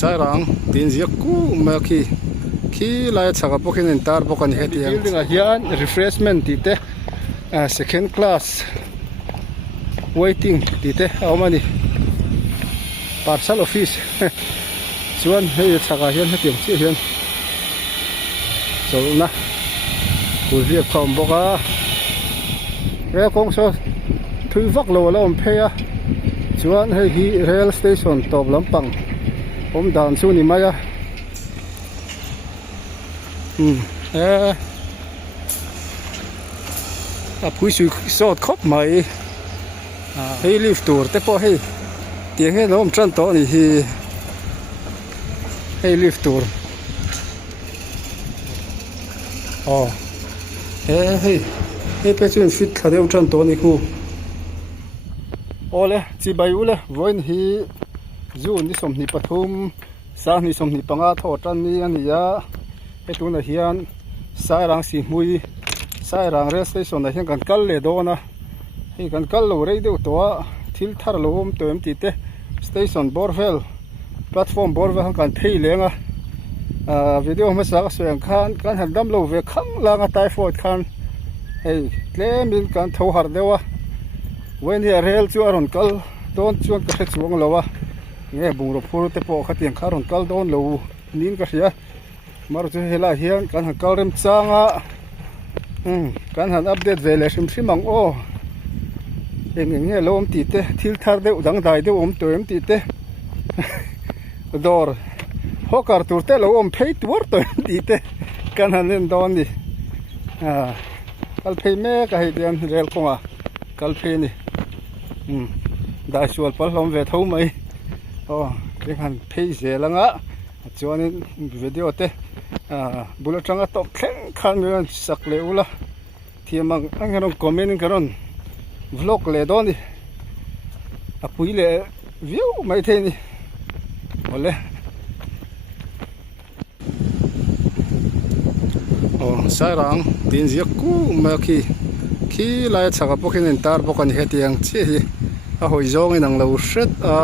Sairang tin ziak ku ma ki lai chaka pokin entar pokan heti building a hian refreshment tite second class waiting tite awmani parcel office chuan hei chaka hian hetiang chi hian solna kulriak khom boka re kong so thui vak lo la om pheya chuan hei hi rail station top lampang om dan chu ni maya a pui su sot khop mai hei lift tour te po hei tiang he nom tran to ni hi hei lift tour hei pe chen fit khadeu tran to ni ku ole chi bai ule voin hi zu ni som ni pathum sa ni som ni panga tho tan ni ania he tu na hian Sairang si mui Sairang rail station na hian kan kal le do na hi kan kal lo rei deu to thil thar lo om to em ti te station borvel platform borvel kan thei lenga video ma sa ka sweng khan kan han dam lo ve khang langa typhoid khan hei tlemin kan tho har dewa when he rail chu aron kal don chuan ka chuang lowa nge bungro phur te po khatiang kharon kal don lo nin ka ria mar chu hela hian kan han kal rem changa kan han update ve le simang o nge lo om ti te thil thar de udang dai de om to em ti te dor hokar tur te lo om phei tur to em ti te kan han len don ni kal phei me ka hi dian rail konga kal phei ni da sual pal lom ve thau mai ke han phei je langa chuan video te bullet tanga to khleng khan me sak le ula thiamang angron comment karon vlog le doni apui le view mai the ni ole Sairang tin ziak ku ma ki lai chaka pokin entar pokan hetiang chi a hoi zong in ang lo hret a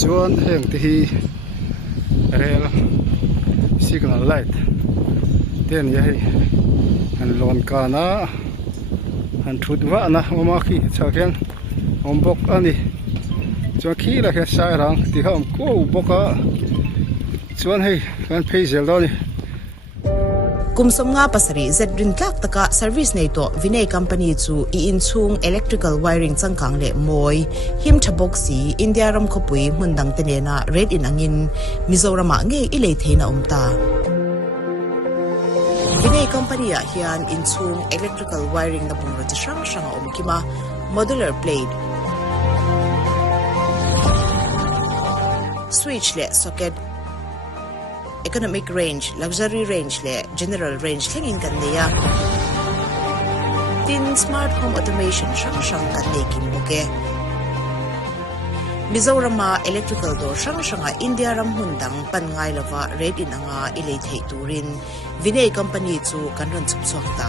chuan heng te hi rail signal light ten ya hei an lon kana an thut wa na oma ki chaken ombok ani chuan khi la he Sairang ti ham ko boka chuan hei kan phei zel do ni kumsom nga pasari zedrin tlak taka service nei to Vinay company chu I in chung electrical wiring changkang le moi him thabok si India ram khopui mundang tenena red in angin Mizoram nge ilei theina umta Vinay company a hian in chung electrical wiring na bungra chi sang omkima modular blade switch le socket economic range, luxury range le general range thlengin kan neya tin smart home automation sang kan nei kim boke Mizoram electrical door sang India ram hundang pan ngai lawa red in anga ilei thei turin Vinay company chu kan ron chup chok ta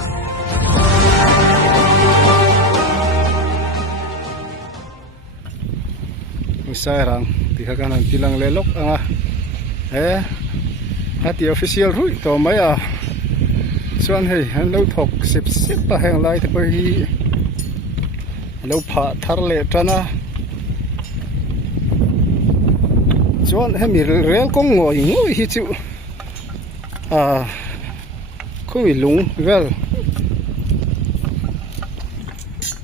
Sairang ti ka kan tilang lelok anga hati official rui to maya chuan hei han lo thok sip pa heng lai te pa hi lo pha thar le tana chuan hemi rail kong ngoi hi chu khui lung vel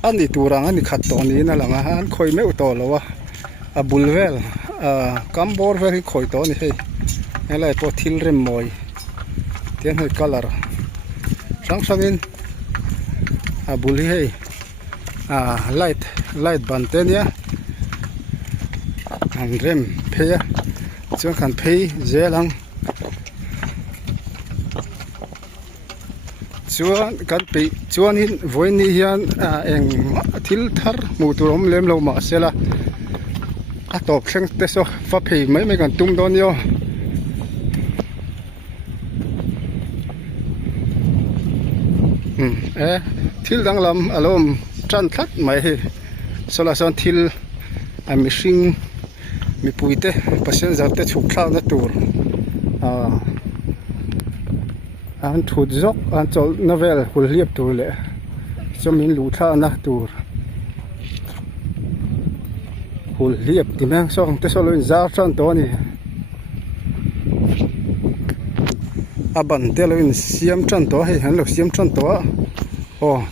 ani turang ani khat to ni na langa han khoi me to lowa a bulvel kambor vel khoi to ni hei helai po thil rem moi tian hei color sang in a bul hi hei light ban te nia an rem pheya chuan kan phei zelang chuan kan pe chuan in voin ni hian eng thil thar mu turom lem lo ma sela a top thleng te so fa phei mai kan tum don yo thil danglam alom tran thlat mai hi sola son thil a mishing มีปุยเตpassenger te chuk thla na tur an thut zok an chol novel hul liep tur le chomin lu thla na tur hul liep ti mang song te soloin zar tran to ni aban te loin siam tran to hei han lo siam tran to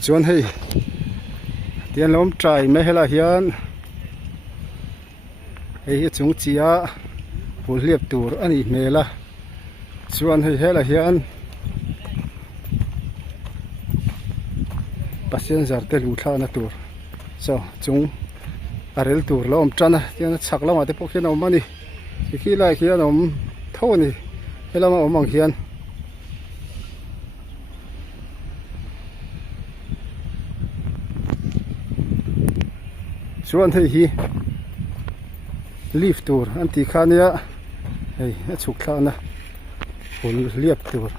chuan hei tian lom trai me hela hian hei chung chia hul liep tur ani mela chuan hei hela hian passenger te lu thla na tur so chung arel tur lom trana tian chak lama te pokhian om ani ki lai khian om thoni helama om ang hian chuan hei hi leaf tur an ti khania hei a chuk thla na hul liep tur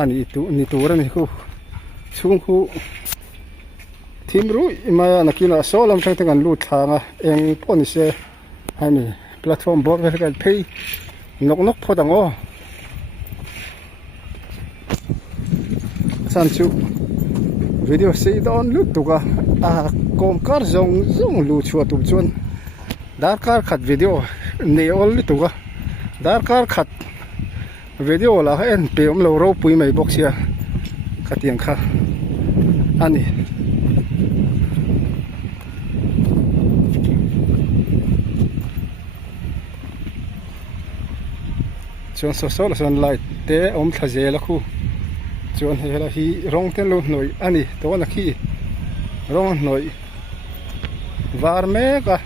ani tu ni tur ani khu chung khu thim rui maya nakina solam thang tangan lu thanga eng poni se hani platform board ve kan phei nok phodang o san chu video sei don lu tuka kom kar zong lu chua tu chuan dar kar khat video ne ol lu tuka dar kar khat video la en pe om lo ro pui mai box ya khatiang kha ani chuan so la son light te om thazela khu chuan hela hi rong ten lo noi ani to na khi rong noi var me ka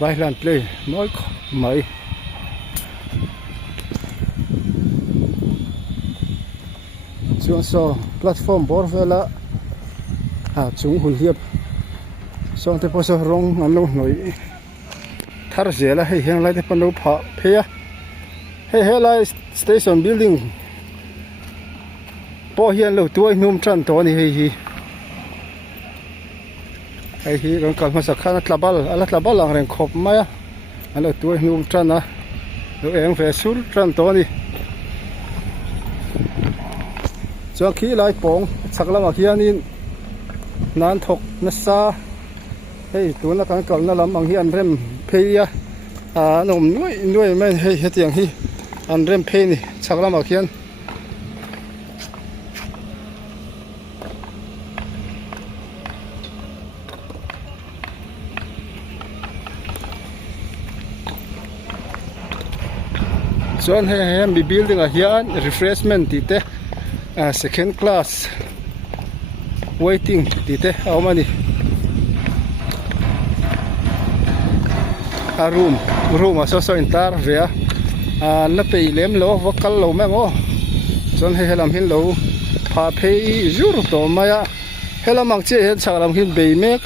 Violent play moi mai chuan so platform bor vela chung hul hiap song te poso rong an lo noi thar zela hei heng lai te pan lo pha phea hei lai station building po hian lo tuai num tran to ni hei hi kan kal ma sakha tlabal ala tlabal ang reng khop maya ala tuai num tran na lo eng ve sur tran to ni cho khi lai pong chaklama hianin nan thok na sa hei tuna kan kal na lam ang hi an rem pheia nom nuai mai hei hetiang hi an rem phei ni chaklama khian chuan hei mi building a hian refreshment ti te second class waiting ti te awmani a room so intar vea na pei lem lo vakal lo mengo chon he helam hin lo pha phei jur to maya helamang che he chalam hin bei mek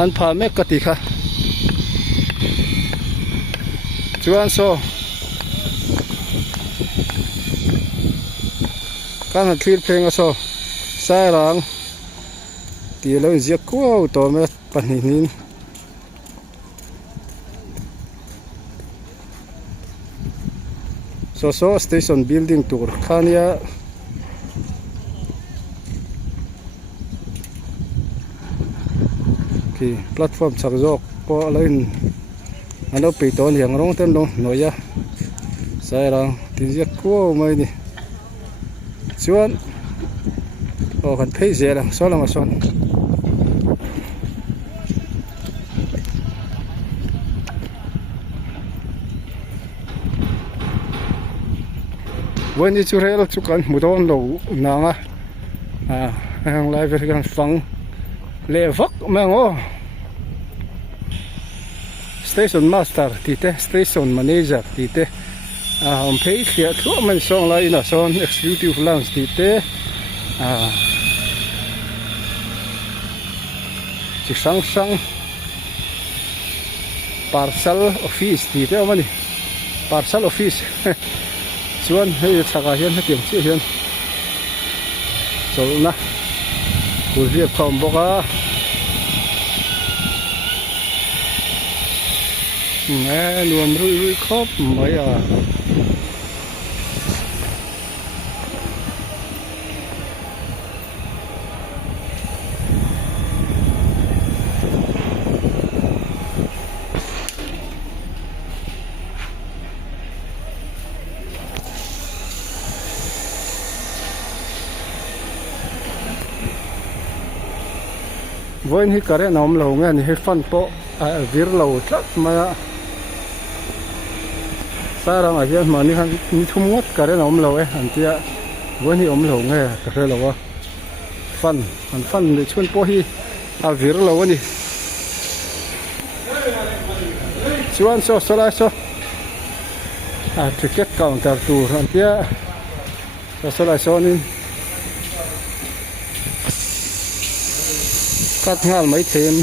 an pha mek kati kha chuan so kan thlir pheng so sarang ti lo zia ko to me panin so station building tour khania ki platform chakjok po aloin ano pe ton yang rong tem lo noya sarang ti zia ko mai ni chuan kan phei zela solama son when you churel chukan mudon lo nanga hang live kan fang le vak mango station master tite station manager tite on pay khia thu man song la ina son executive lounge tite chi sang parcel office tite omani parcel office chuan hei thaka hian hetiang chi hian chol na ปูเรียบคอมบอกว่าแม่รวมรุ่ยครบไหมวันนี้ก็เรียนน้ำเหลวไงนี่ให้ฟันโปวิรเหลวจัดมาสารอะไรมานี่ครับนี่ทุ่มงดก็เรียนน้ำเหลวอันที่วันนี้น้ำเหลวไงก็เรียนเหลวฟันในช่วงโปฮีวิรเหลวนี่ชวนโซสลายโซทริกเก็ตカウンターตูอันที่โซลายโซนี่กัดงานไม่เต็ม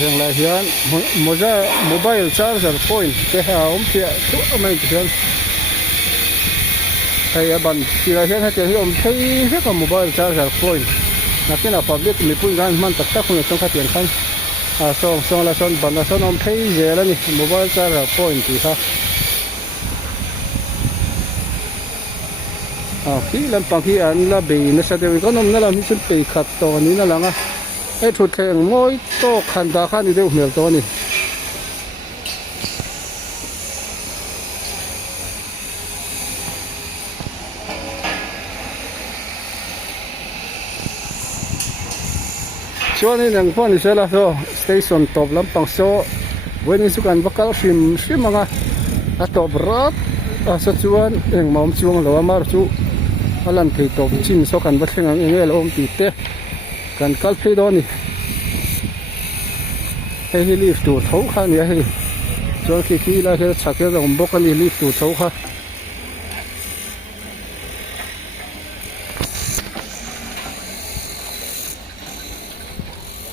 อย่างไรเฮียนโมบายชาร์จเปอร์แต่หาผมเสียทุกไม่เพียงไอ้บันที่เราเห็นให้เจ้าที่อมใช้แค่กับโมบายชาร์จพอยต์นักเรียนพับลิกมีพูดกันมันตัดคุณต้องขัดเปลี่ยนขั้นส่งละส่วนบันละส่วนอมใช้เยอะแล้วนี่โมบายชาร์จพอยต์ที่ค่ะที่ลำพังที่อันละเบย์นั่นแสดงว่าก็น้องนั่นละมีส่วนไปขัดตัวนี้นั่นแหละนะไอ้ทุกแข่งมวยโตขันตาขันนี่เดียวเหมือนตัวนี้ช่วงนี้หนังพ่อนี่เสร็จแล้วก็สเตชันท็อปลำพังโซ่วันนี้สุกันบักกะฟิมมั้งอ่ะท็อปรัดสักส่วนเองมั่มช่วงเราว่ามาร์จูอันนั้นที่ท็อปชิมสุกันบักเสียงเงี้ยเราอมตีเตะกันคัลเพดอนี่ให้ลิฟต์ตัวเท่าข้างนี้ให้ช่วงที่เราเห็นสักอย่างเราบอกกันลิฟต์ตัวเท่าข้าง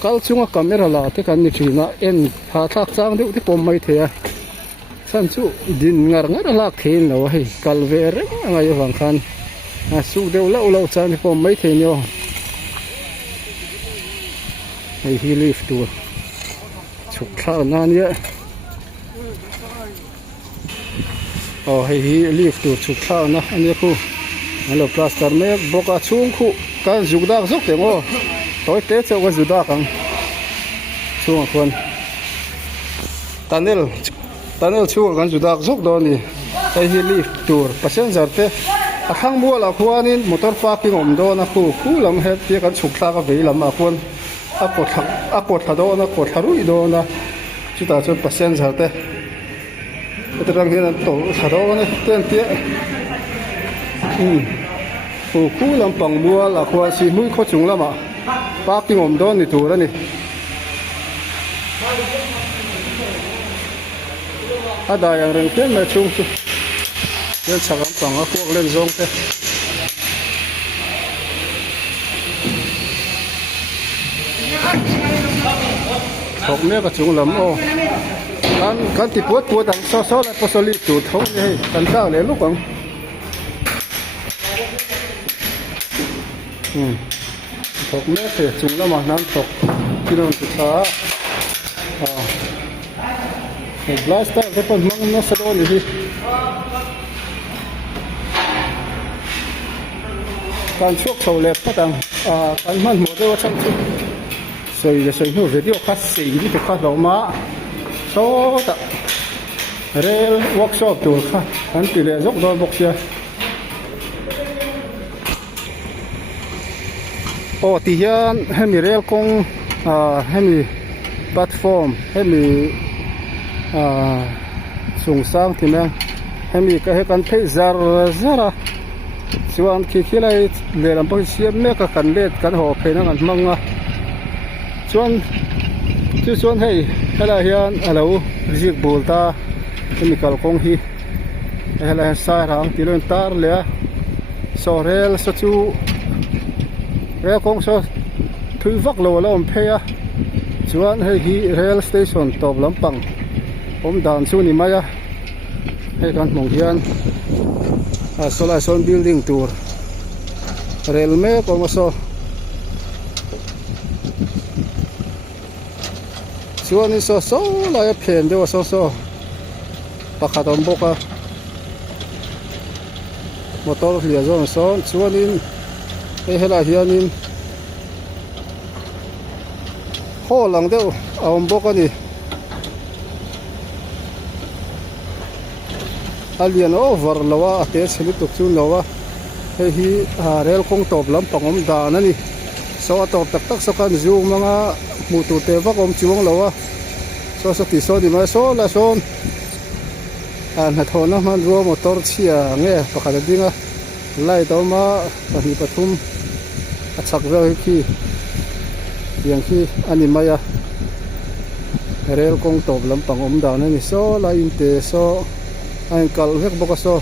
กัลช่วงกล้องเมราลาที่กันนี่คือนะเอ็นพาทักจ้างเดี๋ยวที่ผมไม่เทียสันชูดินงาลากเทียนเราให้กัลเวรอะไรอย่างกันสู้เดี๋ยวเราจ้างที่ผมไม่เทียนอยู่ให้ฮีลิฟตัวฉุกข้าวนั่นเยอะให้ฮีลิฟตัวฉุกข้าวนะอันนี้คู่อันนี้พลาสติกเมฆบอกว่าช่วงคู่การจุกดักจุกเต็มโอ้ตัวเตะเจ้าก็จุดดักกันช่วงคนตันเนลช่วงกันจุดดักจุกโดนนี่ไอ้ฮีลิฟตัวพัศน์จัดเตะข้างบัวละขวานี่มอเตอร์ฟาร์กิ้งอมโดนนะคู่ลำเฮ็ดที่กันฉุกข้าวก็ไปลำมาคนกดโดนนะกดฮารุยโดนนะจุดนั้นพัศน์จัดเตะแต่เรื่องนี้นั่นตัวฮารุนะเตี้ยเตี้ยคู่ลำปังบัวละขวาสีมือเขาจุงละมาปากิ้งอมโดนนี่ตัวแล้วนี่ได้อย่างเร่งเต้นมาชุ่มเล่นสักครั้งพวกเล่นซงเต้หกเนี้ยก็ชุ่มลำโอ้การติดปวดดังซ้อๆแล้วพอสลิดจุดเขาเนี่ยกันเจ้าเลยลูกของหกเมตรเศษจุงแล้วมาน้ำตกที่นั่นสุดท้ายบลาสเตอร์ที่เป็นมังนัสโดนี่ที่การช่วงโซเล็บก็ต่างการมันหมดเลยว่าฉันสวยหูวิดีโอคัสสีที่ถูกคัดออกมาโซ่ตะเรลเวิร์กช็อปตัวค่ะอันที่เรียกยกโดนบกเสียที่ยันให้มีเรลคงให้มีแพลตฟอร์มให้มีส่งสร้างที่นั่งให้มีก็ให้กันเทซาร์ส่วนที่ไรเรื่องพวกเสียไม่ก็กันเล็ดกันหอบเพนังกันมั่งส่วนให้อะไรเฮียนอะไรริกบูลตาให้มีการคงฮีให้อะไรสายทางที่เรื่องตาร์เลย so rel so chu rel kong so thui vak lo la om pheya chuan hi rail station top lampang om dan chu ni maya he kan mong hian isolation building tour rail me ko so chuan ni so la ya phen de so pakhat om boka motor hlia zon son chuanin hela hianin ho lang deuh a awm bawk ani a lian over lawa a te chheli tuk chu lawa hi rail kong top lampang awm dan ani so a top tak tak so kan zoom manga hmu tur te vak awm chuang lawa so ti so di mai so la son an hathona man ro motor chia nge pakhat dinga lai tawma pahni pathum a chak vel khi yang khi ani maya rail kong top lampang om dan ani so la in te so an kal vek boka so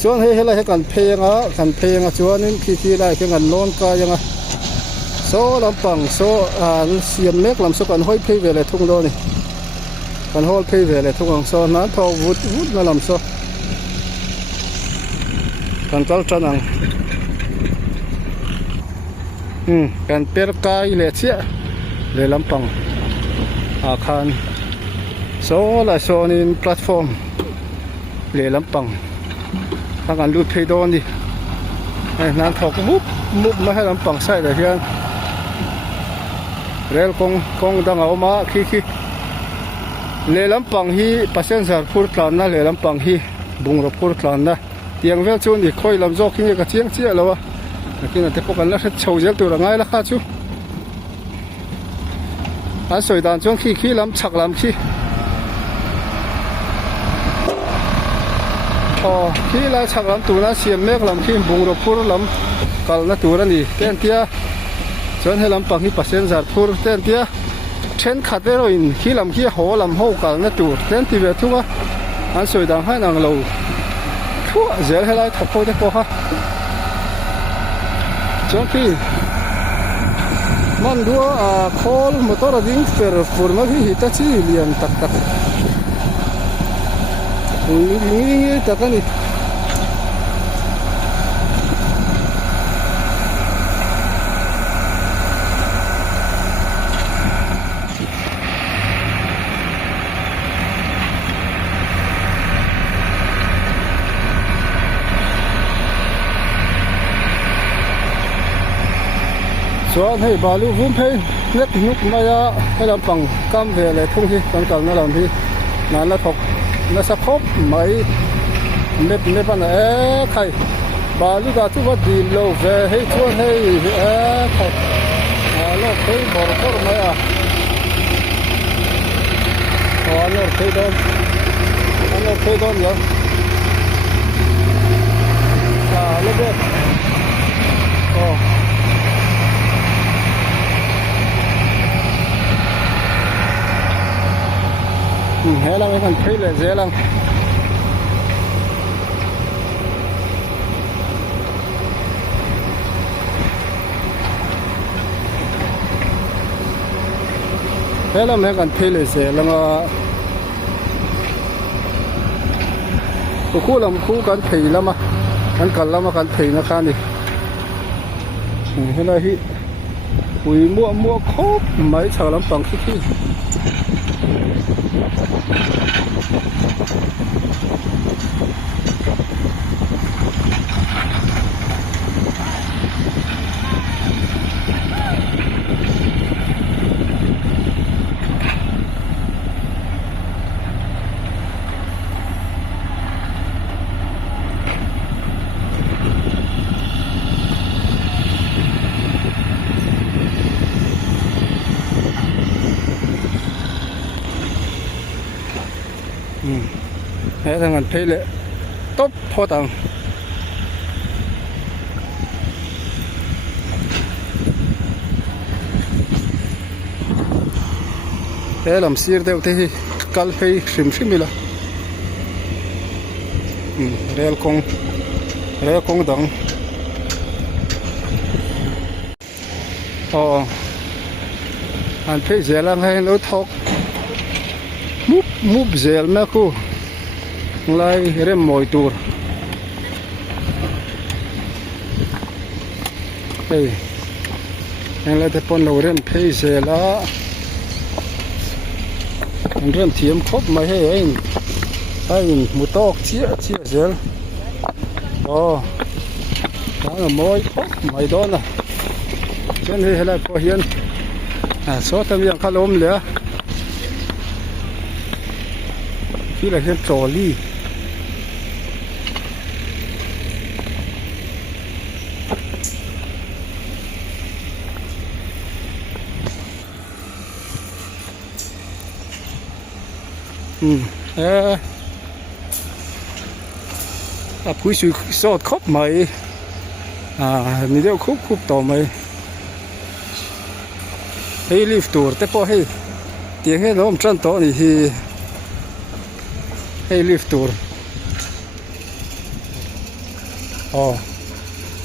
chuan hela he kan phenga chuanin khi lai ke ngan lon ka yanga so lampang so an siam mek lam so kan hoi phei vele thung do ni kan hol phei vele thung so na tho vut na lam so kan kal chanang kan per kai le chia le lampang a khan so la sonin platform le lampang ta kan lut phei don ni nan thok mup ma ha lampang sai da hian rail kong dang a ma khi le lampang hi passenger phur tlan na le lampang hi bungrop phur tlan na tiang vel chu ni khoi lam jok hi ka chiang chia lawa lakin ate ko kan la chho jel tu rangai la kha chu an soi dan chong khi lam chak lam khi khi la chak lam tu na siam mek lam khi bungrop phur lam kal na tu ra ni ten tia chon he lampang hi passenger phur ten tia chen khatero in khi lam khi ho lam ho kal na tur ten ti ve thunga an soi dang han ang lo khu zel helai thapoi te ko ha chonki man dua khol motor ding per forma hi hitachi lian tak ni takani chuan hei balu vum phei net nuk maya he lampang kam ve le thung hi kan kal na lam hi na la thok na sa khop mai ne ban khai balu ga chu wa di lo ve hei chuan hei khai lo phei bor maya lo phei don yo lo be helang kan phei le zelang helang kan phei le zelang khu lam khu kan phei lama kan kal lama kan phei na khan ni hela hi ui mua khop mai chha lam pang khi thằng anh thấy lệ top phô tầng lam sir deu te hi kal phei hrim hrimila rel kong dang an phei zelang hai lo thok mup zel na khu lai rem moi tur hey en la te pon lo rem phei zela an rem thiam khop mai he ai mu tok chia zel ta moi khop mai don na chen he la ko hian so tam yang khalom le khi là hian trolley phui suy sọt khóc mày mình đeo khúc tàu mày hey lift tour te po hey tiếng hey nó chân to này thì hey lift tour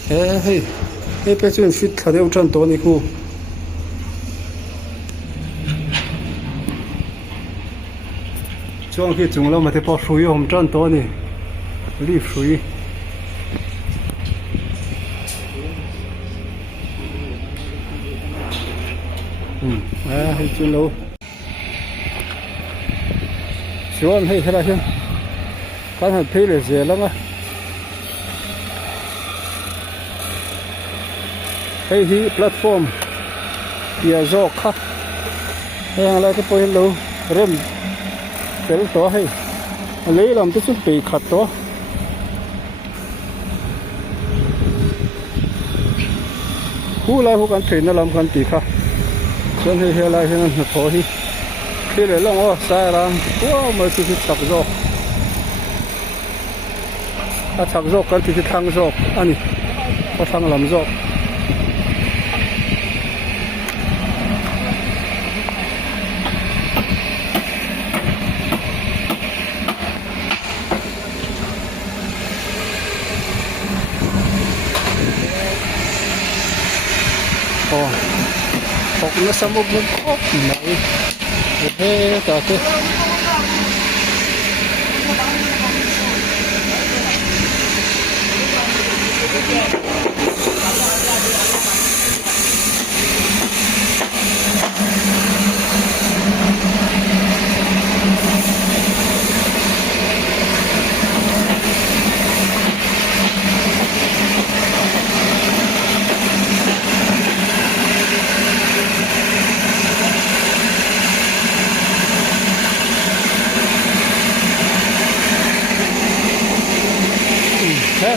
hey bây giờ fit khá đeo chân to này khuช่วงที่จุงเรามาที่พอสุยผมจันตัวนี่รีบสุยให้จุงเราช่วงให้อะไรช่วงการหัดเพลย์เสียแล้วมั้ยให้ที่แพลตฟอร์มเกี่ยวจอกค่ะให้อะไรก็ไปเราเริ่มเสร็จตัวให้เลยลำที่สุดปีขัดตัวผู้ไล่ผู้กันเทรนนั่นลำกันตีค่ะส่วนให้เฮลัยให้นั่นพอที่เลยลองว่าสายรางว้าวมาที่ชักโจกถ้าชักโจกกันที่ทางโจกอันนี้ก็ทางลำโจกnasa mo ko mai tate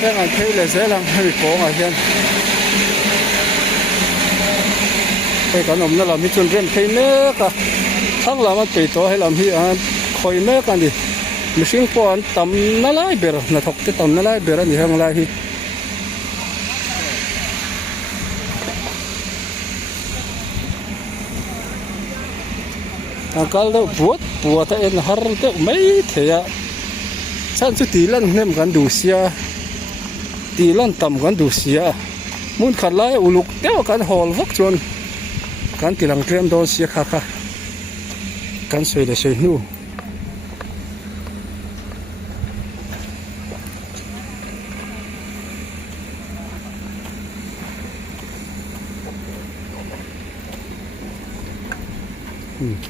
thế ngàn thấy là dễ làm hơi khó mà hiện cái con ông nó làm cái chuyện riêng thấy nữa cả thằng làm ăn tùy tổ hay làm gì khỏi nữa cả đi mình sinh con tầm nó lại bể là thọc cái tầm nó lại bể là gì hàng lại thì cái đó buốt thế en har thế mấy thế à sao chú tí lần nem gan đủ xiaตีลั่นต่ำกันดูเสียมุนขัดไล่อุลุกเดี๋ยวกันหอลวักจนกันตีหลังเตรียมโดนเสียค่ะกันสวยเลยสวยนู่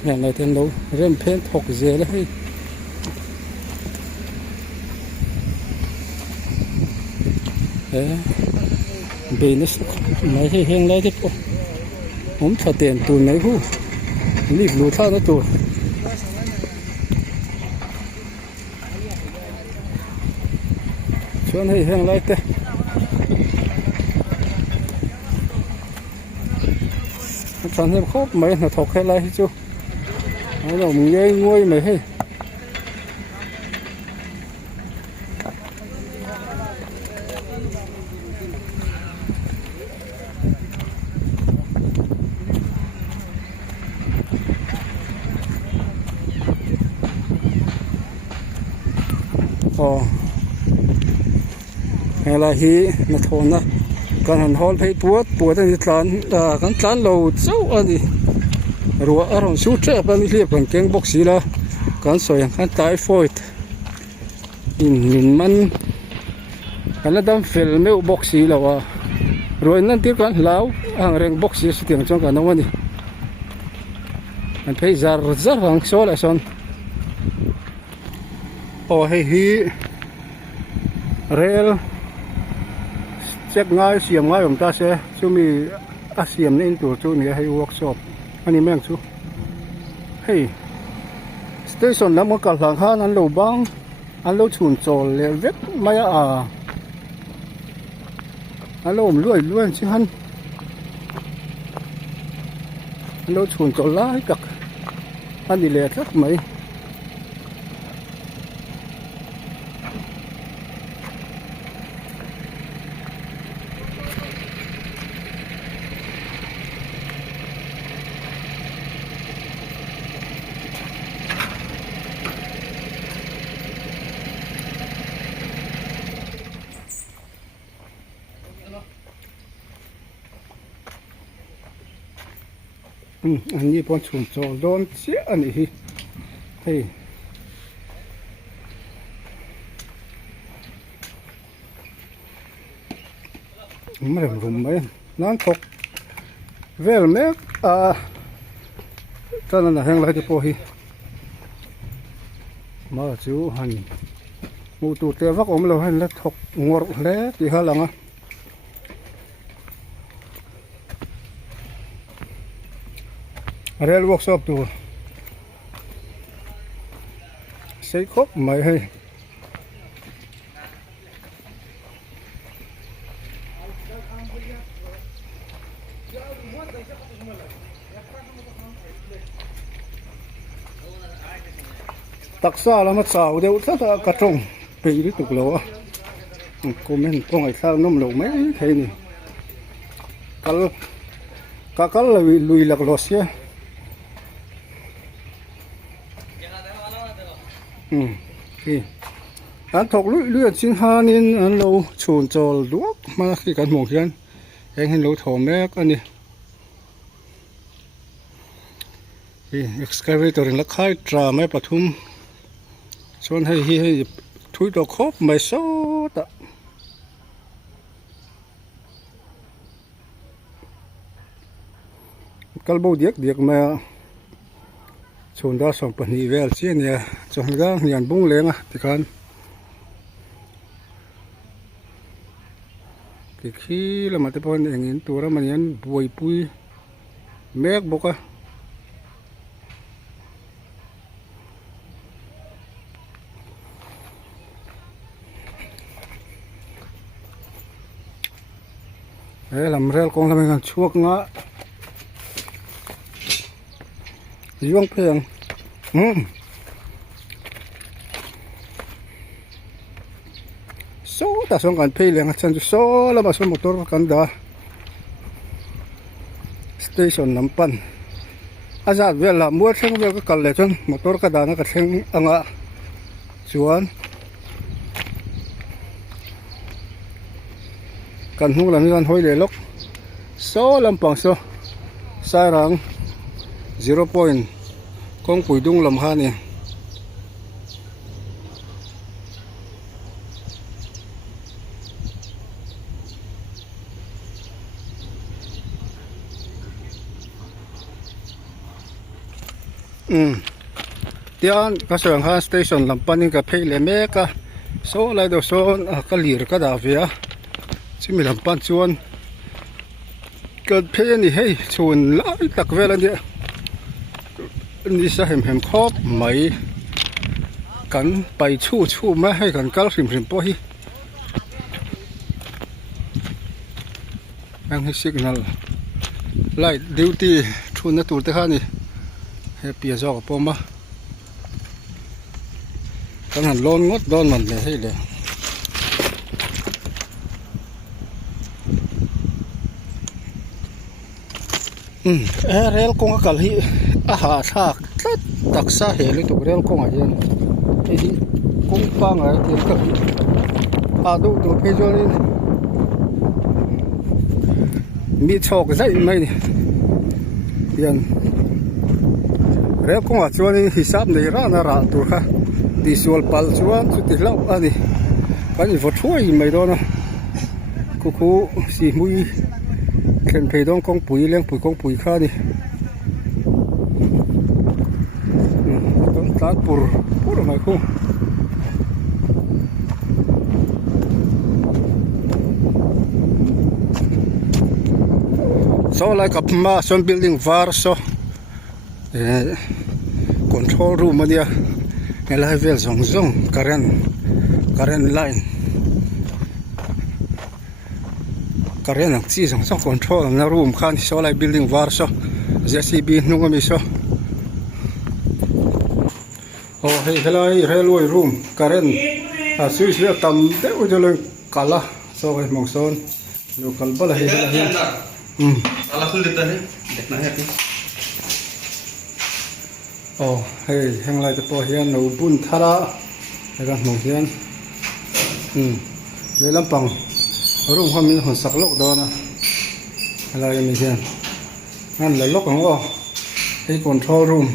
อย่างไรเต็มดูเริ่มเพ้นถกเสียแล้วให้เบนส์ไม่ใช่เฮงเลยที่ผมถอดเตียนตัวไหนผู้รีบรู้ท่านะตัวชวนให้เฮงเลยเต้ฉันให้ครบไหมนะถกให้ไรจูเรามึงยัยงวยไหมให้ ela hi na thona kan han hol phei puat ani tlan kan tlan lo chau ani ruwa aron su tre pa mi hliap kan keng box sila kan soyang kan typhoid in min man kan dam fel meu box sila wa ruwa nan tir kan lau ang reng box si tiang chong kan awani an phei zar hang sol ason o hei hi rail check ngai siam ngai om ta se chu mi a siam nei tur chu ni hei workshop ani meng chu hei station lam ka lang han an lo bang an lo chun chol le vek mai a an lo om luai chi han an lo chun chol lai kak an ni le thak maiอันนี้พอชุนโจโดนเสียอันนี้เฮ้ยไม่ได้รุมไหมนั่นตกเวลเมกตอนนั้นแห้งไรที่พอฮีมาจูหันมูตูเตะวักอมเราให้เล็กตกงวดเล็กที่ข้างหลังrail workshop tu sei khop mai hai taksa lama chau deu tha ka tong pe ri tuk lo comment pong ai thal nom lo mai thei ni kal lui lak los yaอันถกลุยเลือดชิ้นหานี่อันเราชูนจอลลวกมาที่กันหมองกันเองเห็นเราถอแมกอันนี้excavator ลักไข่ตราไม้ปทุมชวนให้ทุยดอกคบไม่โซตะกัลโบเดียกมาชนดาสองปนีเวลเชียเนี่ยจนก็เหียนบุ้งเลี้ยงที่กันที่ขี้แล้วมาแต่พอเห็นตัวแล้วมันยันบวยปุยแมกบกลำเรลกองทำงานช่วงงะย่วงเพียงโซ่แต่ส่งกันเพลียงฉันจะโซ่แล้วมาส่งมอเตอร์กันดาสเตชันน้ำปั่นอาจารย์เวลามัวเชิงเวลก็กันเลยจนมอเตอร์กระดานก็เชิงอ่างชวนกันหูลำนี้กันห้อยเลยล็อกโซ่ลำปังโซ่สายรัง0 point กองปุ๋ยดุงลำหานี่เดี๋ยวก็ส่งหาสเตชันลำปันนี่ก็เพลย์เมกะโซ่อะไรเดี๋ยวโซ่ก็หลีร์ก็ดาวิอาที่มีลำปันชวนเกิดเพลย์นี่ให้ชวนไล่ตักเวลาเนี่ยนี่จะเห็นครอบไหมกันไปชู่ไม่ให้กันกัลริมปอยยังให้สิกนัลไล่ดิวตี้ทุนนัตัวเท่านี้ให้เปียจอกปอมมากันหันร้อนงดร้อนมันเลยให้เลยเรลกงกัลฮีอาหารทักตักซาเฮลิตุเรลกงอะไรนี่ kung pa nga ito ado to pejo ni mi chok zai mai ni yan re kung a chuan hisab nei ra na ra tur kha ti sual pal chuan chu ti lau ani kan i vothuai mai do na ku si mui khen phei dong kong pui leng pui kong pui kha ni tan pur mai khu so like a mason building var so control room dia level zong current line current ang chi zong control na room khan so like building var so JCB nunga mi so oh hey helai railway room current switch le tam te ujole kala so kai mongson local bala he ala sulit tadi dekna happy oh hey hang lai te po hian no bun thara ega mong hian le lampang room hom min hon sak lok do na lai mi hian ngan le lok ang o hey control room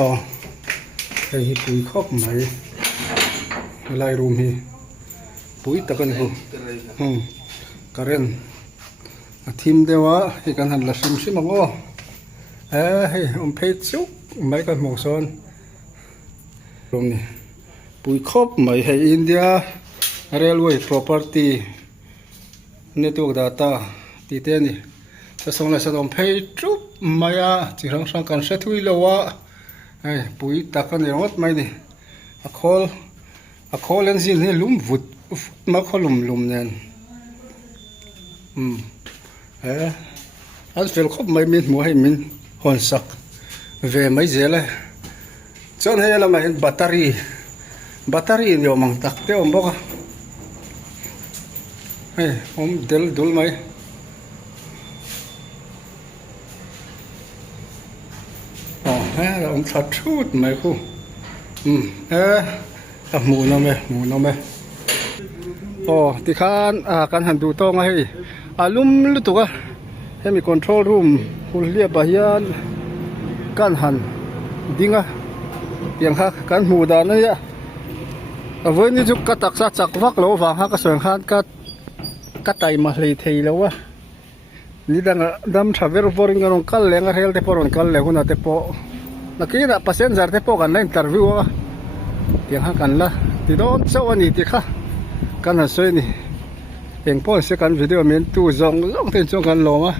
oh hey hi pui khop mai lai room hi pui takan hu karen thim dewa hi kan han la sim ango hey phei chu mai kan mong son room ni pui khop mai he India railway property network data ti te ni sa song la sa dom phei chu maya chi rang sang kan se thui lowa hey pui takan rot mai ni a khol en zin ni lum vut ma kholum nen an fel khop mai min mo hai min hon sak ve mai zela chon he la mai battery ni omang tak te om boka hey del dul mai oh ha om that thut mai khu mu no me oh ti khan kan han du to nga hei alum lutuka hemi control room hulia bahian kan han dinga yang ha kan mu da na ya avoi ni juk ka taksa chak wak lo wa ha ka song khan ka tai ma hlei thei lo wa ni dam thaver boring anong kal lenga hel te poron kal le huna te po nakina passenger te po kan na interview wa yang ha kan la ti don chawani ti kha kan ha soi ni eng pon se kan video men tu zong ten chong kan lo ma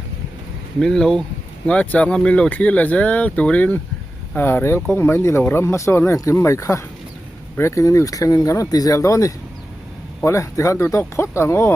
min lo nga changa min lo thi la zel turin rel kong mai ni lo ram ma so na kim mai kha breaking news thlengin kan ti zel do ni ole ti khan tu tok phot ang o